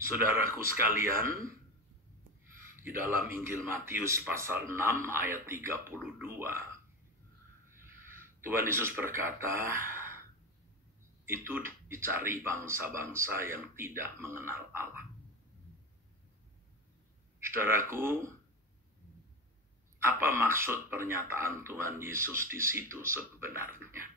Saudaraku sekalian, di dalam Injil Matius pasal 6 ayat 32, Tuhan Yesus berkata, itu dicari bangsa-bangsa yang tidak mengenal Allah. Saudaraku, apa maksud pernyataan Tuhan Yesus di situ sebenarnya?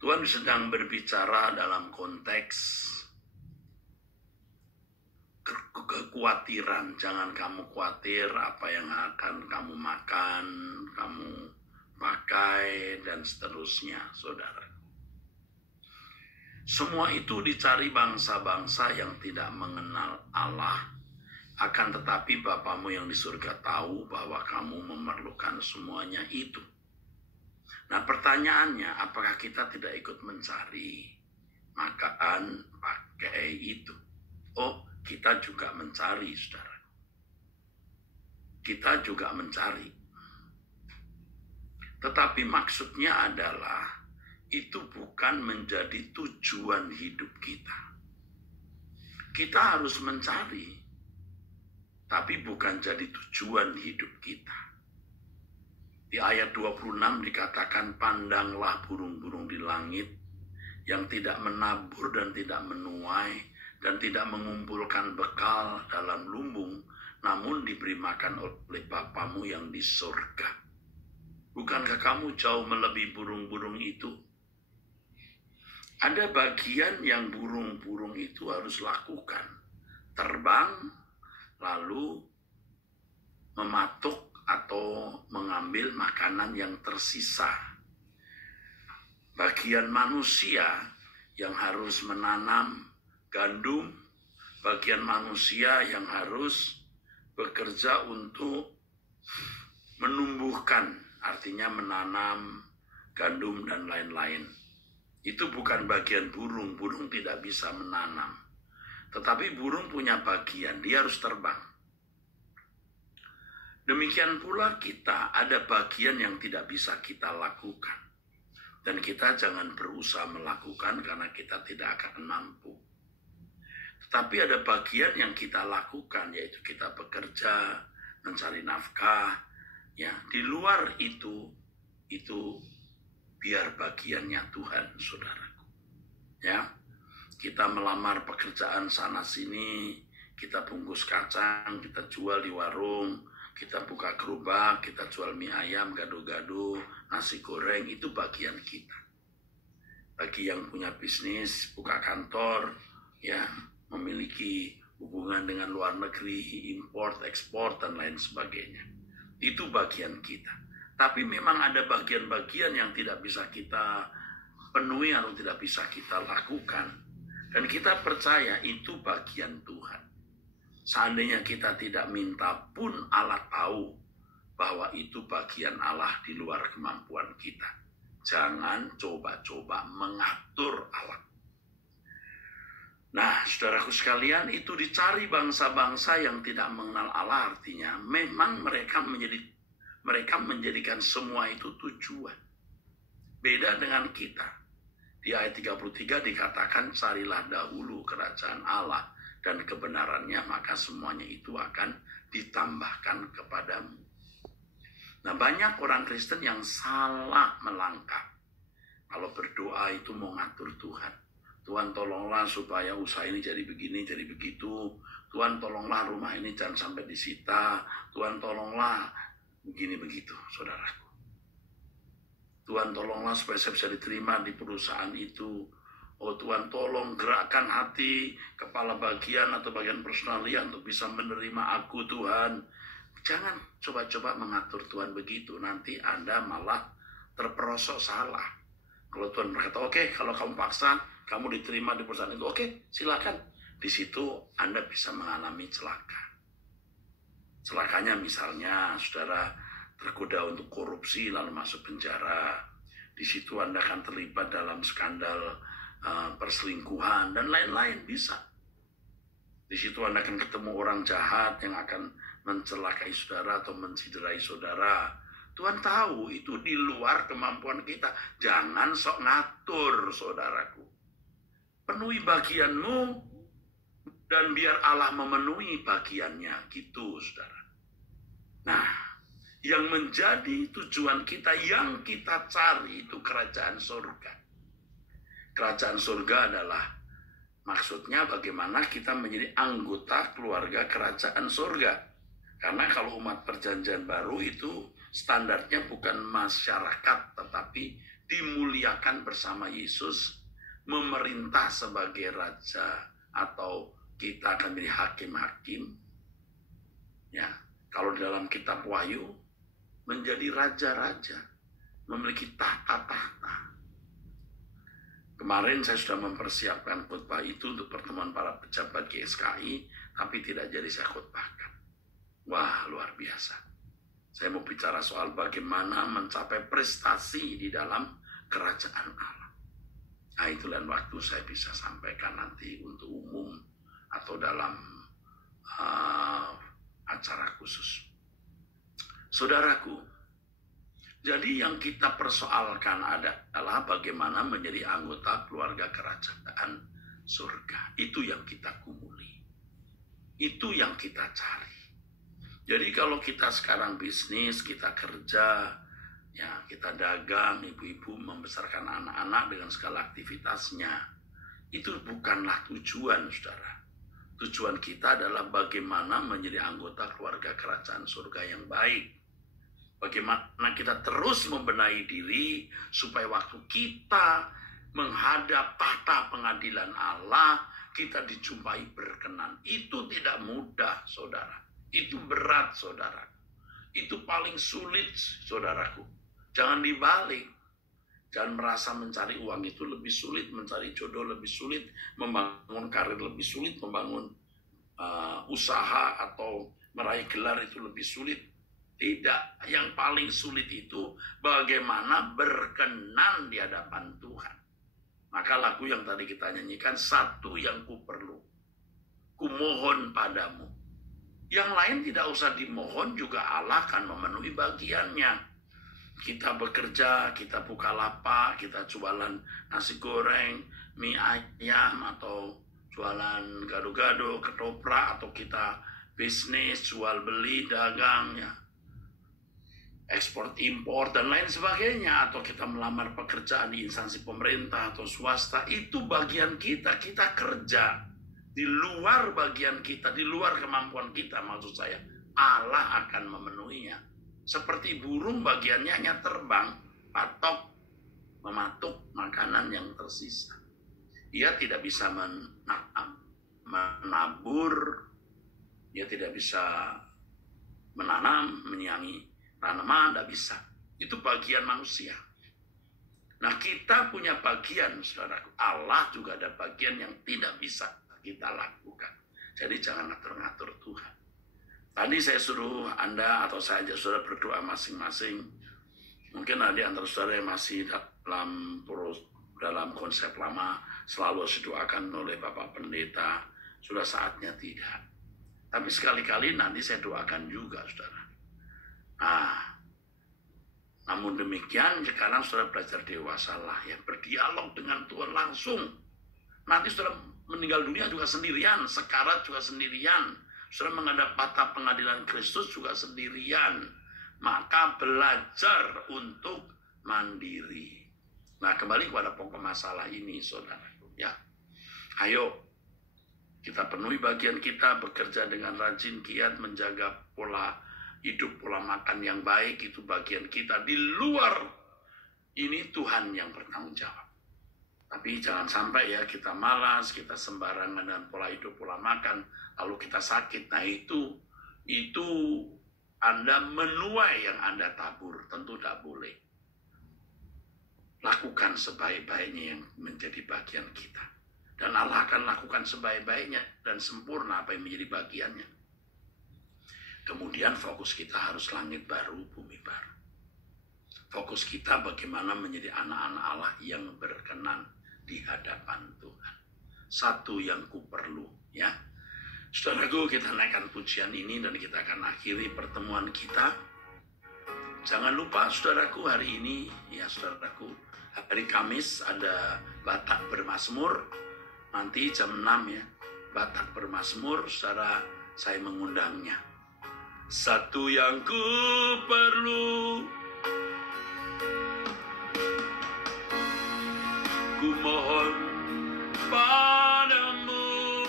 Tuhan sedang berbicara dalam konteks kekhawatiran. Jangan kamu khawatir apa yang akan kamu makan, kamu pakai, dan seterusnya, saudara. Semua itu dicari bangsa-bangsa yang tidak mengenal Allah. Akan tetapi Bapamu yang di surga tahu bahwa kamu memerlukan semuanya itu. Nah, pertanyaannya, apakah kita tidak ikut mencari makan, pakai itu? Oh, kita juga mencari, saudara. Kita juga mencari. Tetapi maksudnya adalah itu bukan menjadi tujuan hidup kita. Kita harus mencari, tapi bukan jadi tujuan hidup kita. Di ayat 26 dikatakan, pandanglah burung-burung di langit yang tidak menabur dan tidak menuai dan tidak mengumpulkan bekal dalam lumbung, namun diberi makan oleh Bapamu yang di surga. Bukankah kamu jauh melebihi burung-burung itu? Ada bagian yang burung-burung itu harus lakukan. Terbang, lalu mematuk atau mengambil makanan yang tersisa. Bagian manusia yang harus menanam gandum, bagian manusia yang harus bekerja untuk menumbuhkan, artinya menanam gandum dan lain-lain. Itu bukan bagian burung, burung tidak bisa menanam. Tetapi burung punya bagian, dia harus terbang. Demikian pula kita, ada bagian yang tidak bisa kita lakukan. Dan kita jangan berusaha melakukan karena kita tidak akan mampu. Tetapi ada bagian yang kita lakukan, yaitu kita bekerja, mencari nafkah. Ya, di luar itu biar bagiannya Tuhan, saudaraku. Ya, kita melamar pekerjaan sana sini, kita bungkus kacang, kita jual di warung, kita buka gerobak, kita jual mie ayam, gado-gado, nasi goreng, itu bagian kita. Bagi yang punya bisnis, buka kantor, ya, memiliki hubungan dengan luar negeri, import, ekspor, dan lain sebagainya. Itu bagian kita. Tapi memang ada bagian-bagian yang tidak bisa kita penuhi atau tidak bisa kita lakukan. Dan kita percaya itu bagian Tuhan. Seandainya kita tidak minta pun Allah tahu bahwa itu bagian Allah di luar kemampuan kita. Jangan coba-coba mengatur Allah. Nah, saudaraku sekalian, itu dicari bangsa-bangsa yang tidak mengenal Allah, artinya memang mereka menjadikan semua itu tujuan. Beda dengan kita. Di ayat 33 dikatakan, carilah dahulu kerajaan Allah dan kebenarannya, maka semuanya itu akan ditambahkan kepadamu. Nah, banyak orang Kristen yang salah melangkah. Kalau berdoa itu mau ngatur Tuhan. Tuhan tolonglah supaya usaha ini jadi begini, jadi begitu. Tuhan tolonglah rumah ini jangan sampai disita. Tuhan tolonglah begini begitu, saudaraku. Tuhan tolonglah supaya saya bisa diterima di perusahaan itu. Oh Tuhan, tolong gerakkan hati kepala bagian atau bagian personalia untuk bisa menerima aku, Tuhan. Jangan coba-coba mengatur Tuhan begitu. Nanti Anda malah terperosok salah. Kalau Tuhan berkata, oke, kalau kamu paksa, kamu diterima di perusahaan itu, oke, silakan. Di situ Anda bisa mengalami celaka. Celakanya misalnya, saudara tergoda untuk korupsi lalu masuk penjara. Di situ Anda akan terlibat dalam skandal perselingkuhan dan lain-lain, bisa. Di situ Anda akan ketemu orang jahat yang akan mencelakai saudara atau menciderai saudara. Tuhan tahu itu di luar kemampuan kita. Jangan sok ngatur, saudaraku. Penuhi bagianmu, Dan biar Allah memenuhi bagiannya, gitu saudara. Nah, yang menjadi tujuan kita, yang kita cari itu kerajaan surga. Kerajaan surga adalah maksudnya bagaimana kita menjadi anggota keluarga kerajaan surga. Karena kalau umat perjanjian baru itu standarnya bukan masyarakat, tetapi dimuliakan bersama Yesus, memerintah sebagai raja, atau kita akan menjadi hakim-hakim. Ya, kalau dalam kitab Wahyu menjadi raja-raja, memiliki tahta-tahta. Kemarin saya sudah mempersiapkan khotbah itu untuk pertemuan para pejabat GSKI, tapi tidak jadi saya khotbahkan. Wah, luar biasa. Saya mau bicara soal bagaimana mencapai prestasi di dalam kerajaan Allah. Nah, itu lain waktu saya bisa sampaikan nanti untuk umum atau dalam acara khusus. Saudaraku, jadi yang kita persoalkan adalah bagaimana menjadi anggota keluarga kerajaan surga. Itu yang kita gumuli. Itu yang kita cari. Jadi kalau kita sekarang bisnis, kita kerja, ya kita dagang, ibu-ibu membesarkan anak-anak dengan segala aktivitasnya, itu bukanlah tujuan, saudara. Tujuan kita adalah bagaimana menjadi anggota keluarga kerajaan surga yang baik. Bagaimana kita terus membenahi diri supaya waktu kita menghadap tahta pengadilan Allah, kita dijumpai berkenan. Itu tidak mudah, saudara. Itu berat, saudara. Itu paling sulit, saudaraku. Jangan dibalik. Jangan merasa mencari uang itu lebih sulit, mencari jodoh lebih sulit, membangun karir lebih sulit, membangun usaha atau meraih gelar itu lebih sulit. Tidak. Yang paling sulit itu bagaimana berkenan di hadapan Tuhan. Maka lagu yang tadi kita nyanyikan, satu yang ku perlu, ku mohon padamu. Yang lain tidak usah dimohon, juga Allah akan memenuhi bagiannya. Kita bekerja, kita buka lapak, kita jualan nasi goreng, mie ayam, atau jualan gado-gado, ketoprak, atau kita bisnis, jual beli, dagang, ya, ekspor impor, dan lain sebagainya. Atau kita melamar pekerjaan di instansi pemerintah atau swasta, itu bagian kita, kita kerja. Di luar bagian kita, di luar kemampuan kita, maksud saya, Allah akan memenuhinya. Seperti burung bagiannya hanya terbang, patok, mematuk makanan yang tersisa. Ia tidak bisa menabur, ia tidak bisa menanam, menyiangi tanaman, tidak bisa. Itu bagian manusia. Nah, kita punya bagian, saudaraku. Allah juga ada bagian yang tidak bisa kita lakukan. Jadi jangan ngatur-ngatur Tuhan. Tadi saya suruh Anda atau saya aja saudara berdoa masing-masing. Mungkin ada di antara saudara yang masih dalam konsep lama, selalu didoakan oleh Bapak Pendeta. Sudah saatnya tidak. Tapi sekali-kali nanti saya doakan juga, saudara. Namun demikian, sekarang saudara belajar dewasalah, ya, berdialog dengan Tuhan langsung. Nanti saudara meninggal dunia juga sendirian, sekarat juga sendirian, saudara menghadap tahta pengadilan Kristus juga sendirian. Maka belajar untuk mandiri. Nah, kembali kepada pokok masalah ini, saudara. Ya, ayo kita penuhi bagian kita, bekerja dengan rajin, giat, menjaga pola hidup, pola makan yang baik, itu bagian kita. Di luar ini Tuhan yang bertanggung jawab. Tapi jangan sampai ya kita malas, kita sembarangan dengan pola hidup, pola makan, lalu kita sakit. Nah itu Anda menuai yang Anda tabur, tentu tidak boleh. Lakukan sebaik-baiknya yang menjadi bagian kita. Dan Allah akan lakukan sebaik-baiknya dan sempurna apa yang menjadi bagiannya. Kemudian fokus kita harus langit baru, bumi baru. Fokus kita bagaimana menjadi anak-anak Allah yang berkenan di hadapan Tuhan. Satu yang ku perlu, ya. Saudaraku, kita naikkan pujian ini dan kita akan akhiri pertemuan kita. Jangan lupa, saudaraku, hari ini, ya saudaraku, hari Kamis ada Batak Bermazmur. Nanti jam 6 ya. Batak Bermazmur, saudara, saya mengundangnya. Satu yang ku perlu, ku mohon padamu,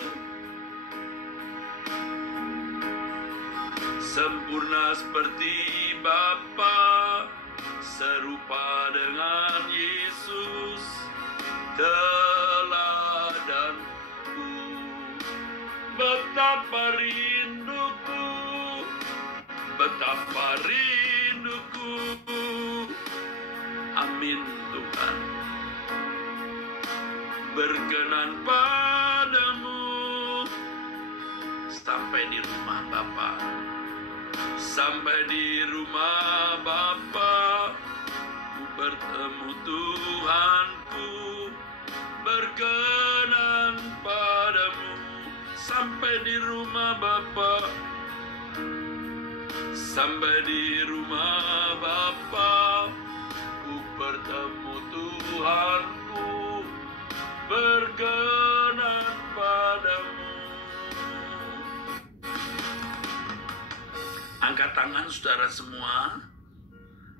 sempurna seperti Bapa, serupa dengan Yesus, teladanku. Betapa rinduku, betapa rinduku. Amin Tuhan. Berkenan padamu sampai di rumah Bapa, sampai di rumah Bapa, ku bertemu Tuhanku. Berkenan padamu sampai di rumah Bapa, sampai di rumah Bapa, ku bertemu Tuhanku. Berkenan padamu. Angkat tangan saudara semua.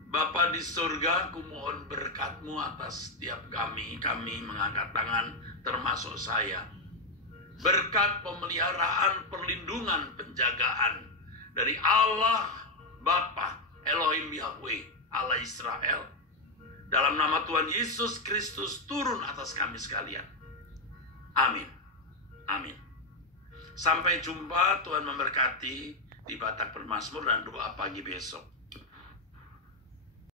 Bapa di surga, ku mohon berkat-Mu atas setiap kami. Kami mengangkat tangan, termasuk saya. Berkat pemeliharaan, perlindungan, penjagaan dari Allah Bapa, Elohim Yahweh, Allah Israel. Dalam nama Tuhan Yesus Kristus turun atas kami sekalian. Amin. Amin. Sampai jumpa, Tuhan memberkati di Batak Bermazmur dan doa pagi besok.